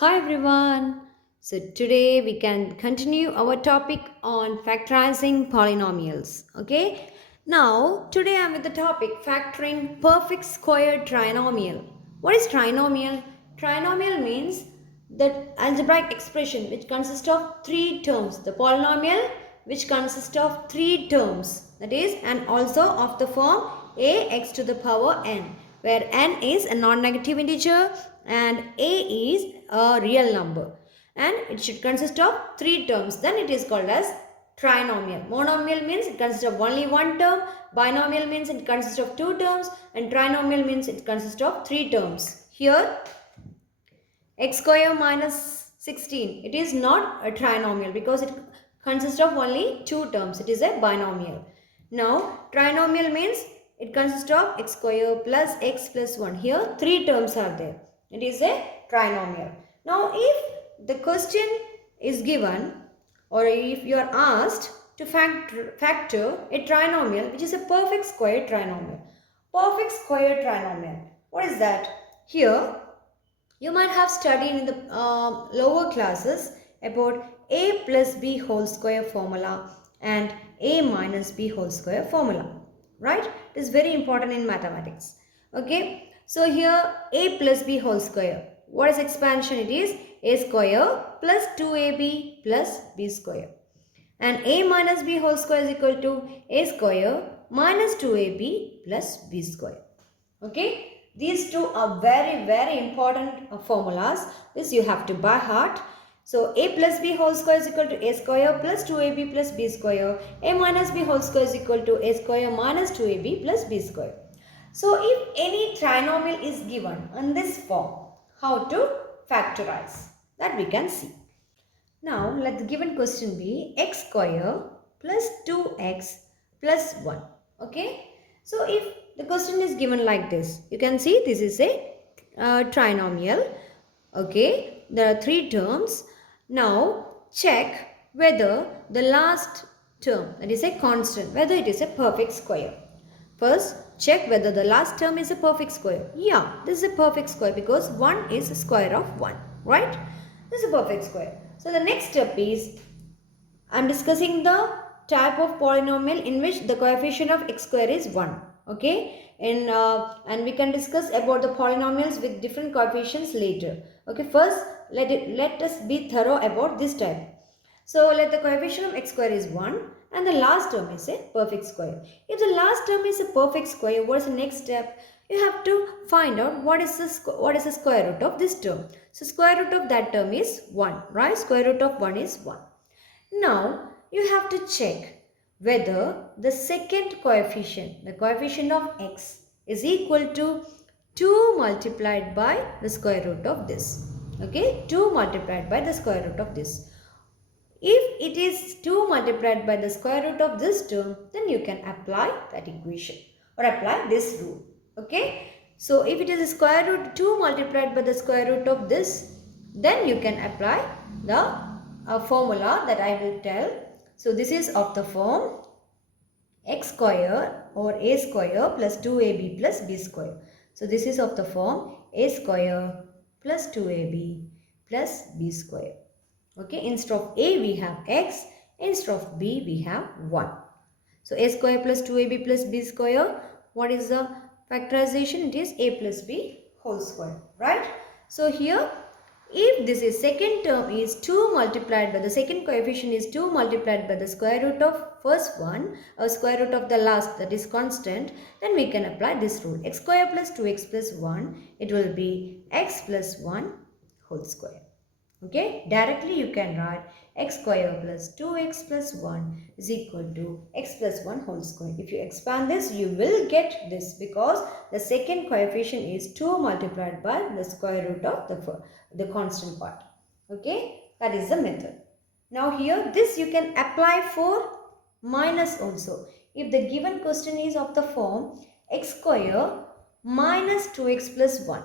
Hi everyone. So today we can continue our topic on factorizing polynomials. Okay. Now today I'm with the topic factoring perfect square trinomial. What is trinomial? Trinomial means the algebraic expression which consists of three terms. The polynomial which consists of three terms. That is, and also of the form ax to the power n, where n is a non-negative integer and a is a real number, and it should consist of three terms. Then it is called as trinomial. Monomial means it consists of only one term, binomial means it consists of two terms, and trinomial means it consists of three terms. Here x square minus 16, it is not a trinomial because it consists of only two terms. It is a binomial. Now trinomial means it consists of x square plus x plus 1. Here three terms are there. It is a trinomial. Now if the question is given, or if you are asked to factor a trinomial which is a perfect square trinomial. Perfect square trinomial. What is that? Here you might have studied in the lower classes about a plus b whole square formula and a minus b whole square formula. Right? It is very important in mathematics. Okay. So here a plus b whole square. What is expansion? It is a square plus 2ab plus b square. And a minus b whole square is equal to a square minus 2ab plus b square. Okay, these two are very important formulas. This you have to by heart. So a plus b whole square is equal to a square plus 2ab plus b square. A minus b whole square is equal to a square minus 2ab plus b square. So if any trinomial is given in this form, how to factorize? That we can see. Now let the given question be x square plus 2x plus 1. Okay. So if the question is given like this, you can see this is a trinomial. Okay. There are three terms. Now check whether the last term, that is a constant, whether it is a perfect square. First, check whether the last term is a perfect square. Yeah, this is a perfect square because 1 is a square of 1, right? This is a perfect square. So the next step is, I am discussing the type of polynomial in which the coefficient of x square is 1. Okay, and we can discuss about the polynomials with different coefficients later. Okay, first let us be thorough about this type. So let the coefficient of x square is 1 and the last term is a perfect square. If the last term is a perfect square, what is the next step? You have to find out what is the square root of this term. So square root of that term is 1, right? Square root of 1 is 1. Now you have to check whether the second coefficient, the coefficient of x, is equal to 2 multiplied by the square root of this. Okay, 2 multiplied by the square root of this. If it is 2 multiplied by the square root of this term, then you can apply that equation or apply this rule. Okay. So if it is square root 2 multiplied by the square root of this, then you can apply the formula that I will tell. So this is of the form x square or a square plus 2ab plus b square. So this is of the form a square plus 2ab plus b square. Okay, instead of a we have x, instead of b we have 1. So a square plus 2ab plus b square, what is the factorization? It is a plus b whole square, right? So here if this is second term is 2 multiplied by the second coefficient is 2 multiplied by the square root of first one or square root of the last, that is constant, then we can apply this rule. X square plus 2x plus 1, it will be x plus 1 whole square. Okay, directly you can write x square plus 2x plus 1 is equal to x plus 1 whole square. If you expand this, you will get this because the second coefficient is 2 multiplied by the square root of the constant part. Okay, that is the method. Now here this you can apply for minus also. If the given question is of the form x square minus 2x plus 1.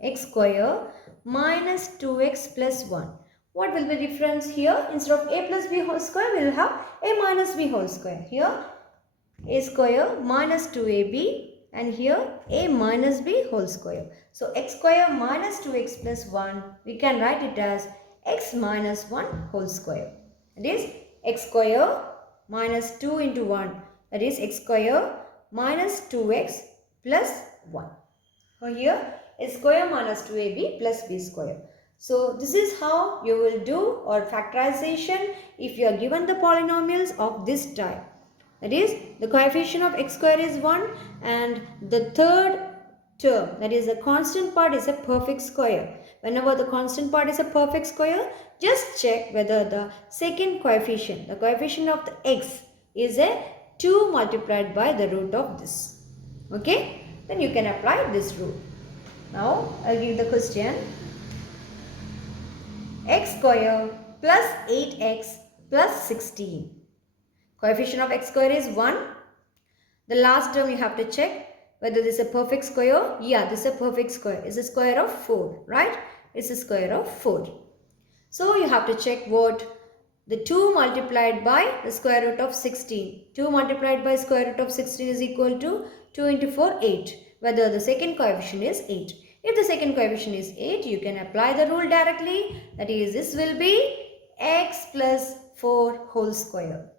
X square minus 2x plus 1. What will be the difference here? Instead of a plus b whole square, we will have a minus b whole square. Here a square minus 2ab and here a minus b whole square. So x square minus 2x plus 1, we can write it as x minus 1 whole square. That is x square minus 2 into 1. That is x square minus 2x plus 1. So here a square minus 2ab plus b square. So this is how you will do or factorization if you are given the polynomials of this type. That is, the coefficient of x square is 1 and the third term, that is the constant part, is a perfect square. Whenever the constant part is a perfect square, just check whether the second coefficient, the coefficient of the x, is a 2 multiplied by the root of this. Okay? Then you can apply this rule. Now, I'll give the question. X square plus 8x plus 16. Coefficient of x square is 1. The last term you have to check whether this is a perfect square. Yeah, this is a perfect square. It's a square of 4, right? It's a square of 4. So you have to check what the 2 multiplied by the square root of 16. 2 multiplied by square root of 16 is equal to 2 into 4, 8. Whether the second coefficient is 8. If the second coefficient is 8, you can apply the rule directly. That is, this will be x plus 4 whole square.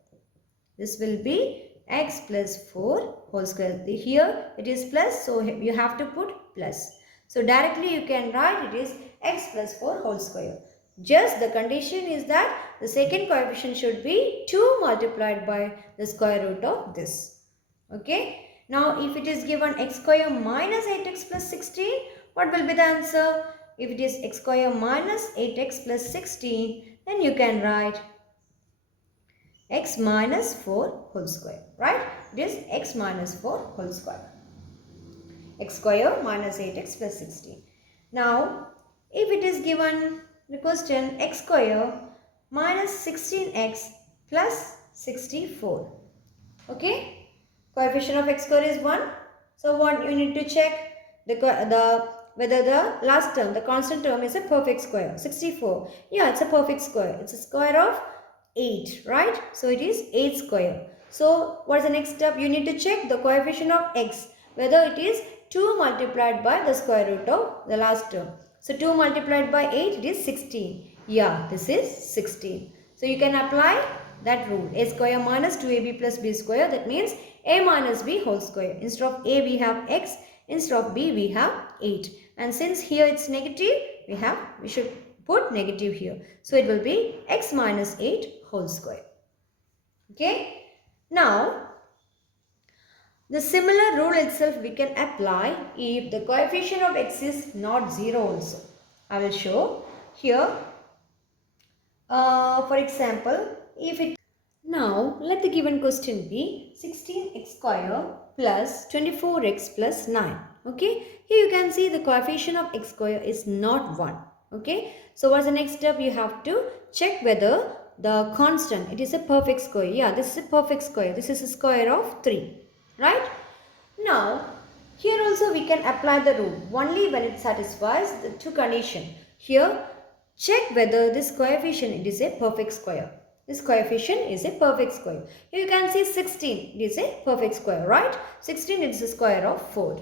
This will be x plus 4 whole square. Here it is plus, so you have to put plus. So directly you can write it is x plus 4 whole square. Just the condition is that the second coefficient should be 2 multiplied by the square root of this. Okay. Now if it is given x square minus 8x plus 16, what will be the answer? If it is x square minus 8x plus 16, then you can write x minus 4 whole square, right? It is x minus 4 whole square. X square minus 8x plus 16. Now, if it is given the question x square minus 16x plus 64. Okay? Coefficient of x square is 1. So, what you need to check? Whether the last term, the constant term, is a perfect square. 64. Yeah, it's a perfect square. It's a square of 8, right? So it is 8 square. So what is the next step? You need to check the coefficient of x, whether it is 2 multiplied by the square root of the last term. So 2 multiplied by 8, it is 16. Yeah, this is 16. So you can apply that rule. A square minus 2ab plus b square. That means a minus b whole square. Instead of a we have x. Instead of b we have 8. And since here it's negative, we should put negative here. So it will be x minus 8 whole square. Okay. Now, the similar rule itself we can apply if the coefficient of x is not 0 also. I will show here. For example, if it... Now, let the given question be 16x square plus 24x plus 9. Okay. Here you can see the coefficient of x square is not 1. Okay. So, what's the next step? You have to check whether the constant, it is a perfect square. Yeah, this is a perfect square. This is a square of 3. Right? Now, here also we can apply the rule only when it satisfies the two conditions. Here, check whether this coefficient, it is a perfect square. This coefficient is a perfect square. Here you can see 16, it is a perfect square, right? 16 is a square of 4.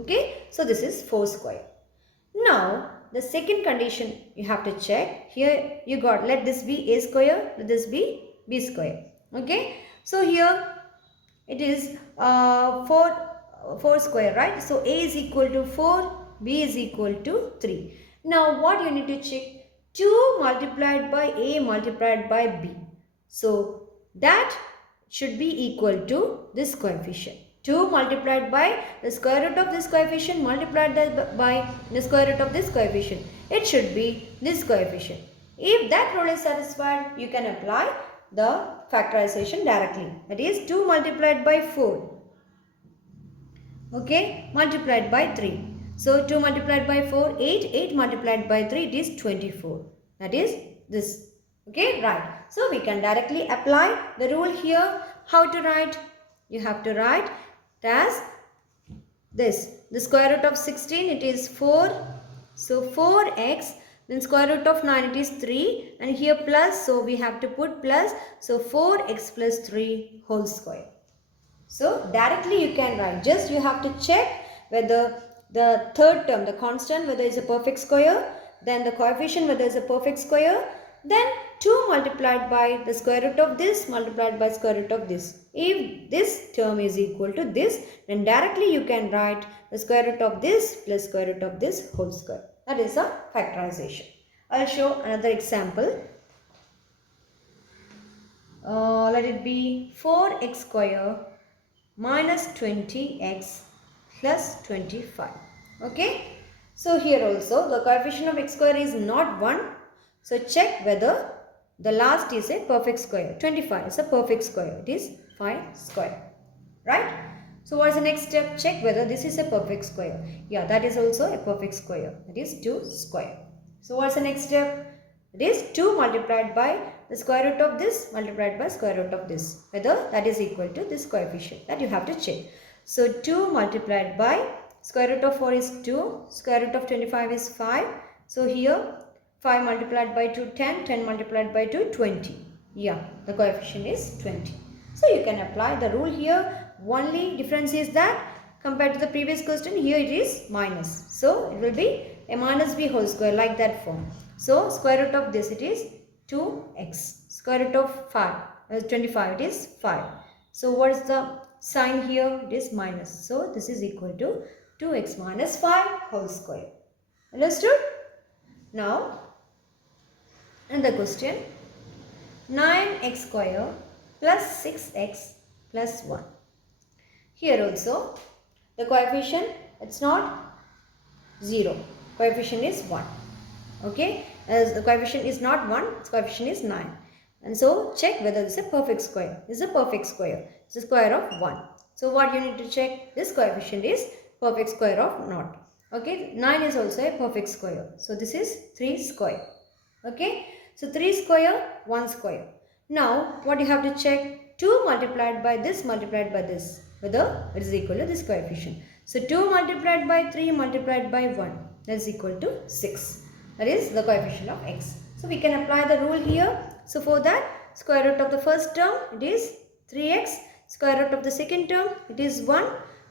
Okay, so this is 4 square. Now, the second condition you have to check. Here you got, let this be a square, let this be b square. Okay, so here it is 4 square, right? So a is equal to 4, b is equal to 3. Now what you need to check? 2 multiplied by a multiplied by b. So that should be equal to this coefficient. 2 multiplied by the square root of this coefficient multiplied by the square root of this coefficient. It should be this coefficient. If that rule is satisfied, you can apply the factorization directly. That is 2 multiplied by 4. Okay, multiplied by 3. So 2 multiplied by 4, 8. 8 multiplied by 3, it is 24. That is this. Okay, right. So we can directly apply the rule here. How to write? You have to write it as this. The square root of 16, it is 4. So 4x, then square root of 9, it is 3. And here plus, so we have to put plus. So 4x plus 3 whole square. So directly you can write, just you have to check whether the third term, the constant, whether it's a perfect square, then the coefficient, whether it's a perfect square, then 2 multiplied by the square root of this multiplied by square root of this. If this term is equal to this, then directly you can write the square root of this plus square root of this whole square. That is a factorization. I'll show another example. Let it be 4x square minus 20x plus 25. Okay. So here also the coefficient of x square is not 1. So check whether the last is a perfect square. 25 is a perfect square. It is 5 square. Right. So what is the next step? Check whether this is a perfect square. Yeah, that is also a perfect square. That is 2 square. So what is the next step? It is 2 multiplied by the square root of this multiplied by square root of this. Whether that is equal to this coefficient. That you have to check. So 2 multiplied by square root of 4 is 2. Square root of 25 is 5. So here 5 multiplied by 2, 10. 10 multiplied by 2, 20. Yeah, the coefficient is 20. So you can apply the rule here. Only difference is that compared to the previous question, here it is minus. So it will be a minus b whole square, like that form. So square root of this, it is 2x. Square root of 25, it is 5. So what is the sign here? It is minus. So this is equal to 2x minus 5 whole square. Understood? Now, another question. 9x square plus 6x plus 1. Here also the coefficient, it's not 0. Coefficient is 1. Okay. As the coefficient is not 1, its coefficient is 9. And so check whether this is a perfect square. This is a perfect square. It's a square of 1. So what you need to check? This coefficient is perfect square of naught. Okay. 9 is also a perfect square. So this is 3 square. Okay. So 3 square, 1 square. Now what you have to check? 2 multiplied by this multiplied by this, whether it is equal to this coefficient. So 2 multiplied by 3 multiplied by 1, that is equal to 6. That is the coefficient of x. So we can apply the rule here. So for that, square root of the first term, it is 3x. Square root of the second term, it is 1.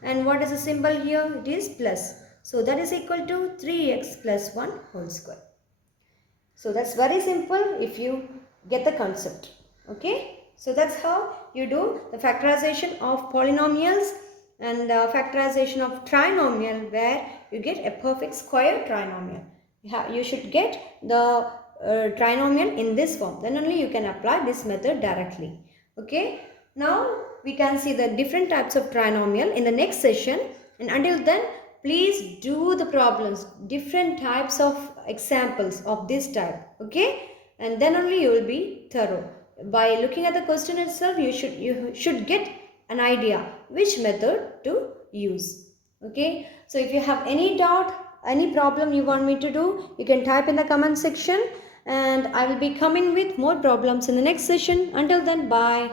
And what is the symbol here? It is plus. So that is equal to 3x plus 1 whole square. So that's very simple if you get the concept. Okay. So that's how you do the factorization of polynomials and factorization of trinomial, where you get a perfect square trinomial. You should get the trinomial in this form. Then only you can apply this method directly. Okay. Now we can see the different types of trinomial in the next session. And until then, please do the problems, different types of examples of this type. Okay. And then only you will be thorough. By looking at the question itself, you should get an idea which method to use. Okay. So if you have any doubt, any problem you want me to do, you can type in the comment section, and I will be coming with more problems in the next session. Until then, bye.